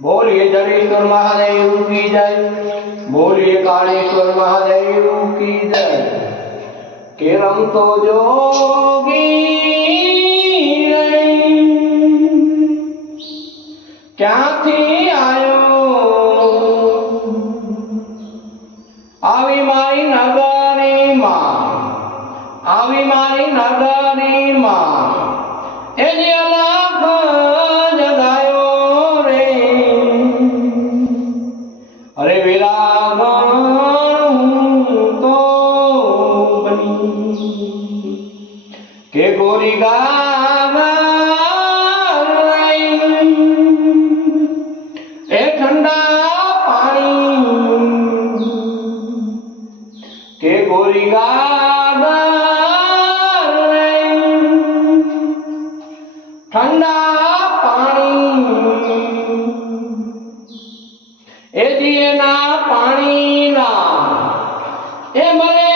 बोलिए जड़ेश्वर महादेव की जय, बोलिए कालेश्वर महादेव की जय। के रम तो जोगी क्यांथी आयो आवी मारी नगरी मां, आवी मारी नगरी मां ए जे लाख जगायो रे। अरे विरागण तो बनी के गोरी ए ठंडा पानी के गोरी ठंडा पानी ए दिए ना पानी ना ए मरे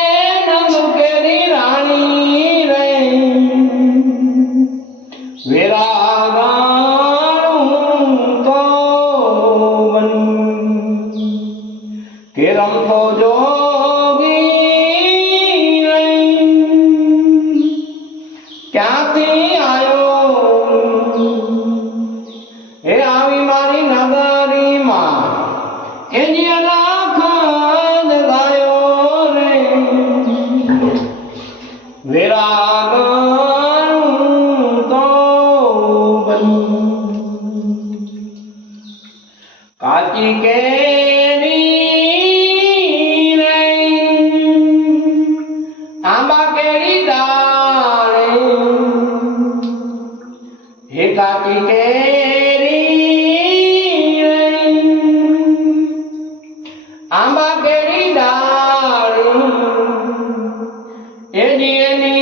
नमुकेरी रानी रे। विरागण तो बनी के रम तो जोगी क्यांथी आयो हे आवी मारी नगरी मां ए जे लाख जगायो रे। विरागण तो बनी काची केरी रे आंबा केरी डाले हे काची केरी रे आंबा केरी डाले ए जीनी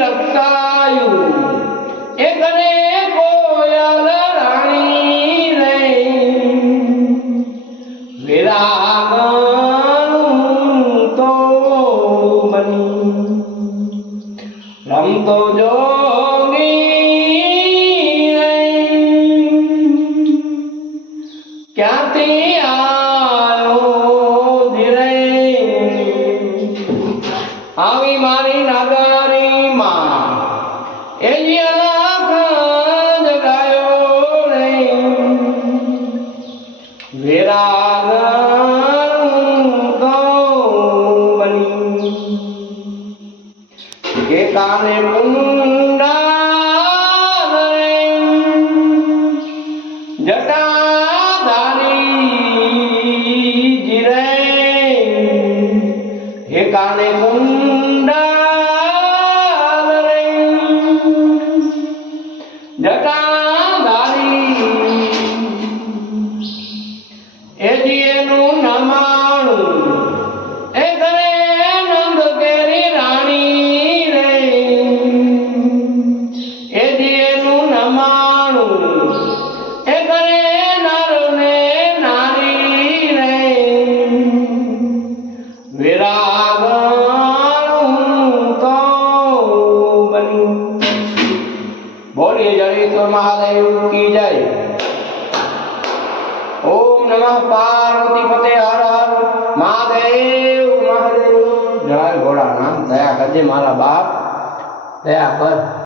रक्षायु ए करे कोयल रानी रे। विरागण तो बनी रम तो जोगी क्यांथी आयो धीरे आवी मारी नगरी मां ए जे लाख जगायो रे। विरागण तो बनी के काने मुंडा जटाधारी जिरे हे काने मुंडा जटाधारी ए जीनु नमाणु ए करे नंद केरी रानी रे। ए जीनु नमाणु ए करे नर ने नारी रे। विरागण तो बनी बोलिए जड़ेश्वर महादेव की जय। ओम नमः पार्वती पते हर हर महादेव महादेव। जय भोला नाम दया करजे मारा बाप दया कर।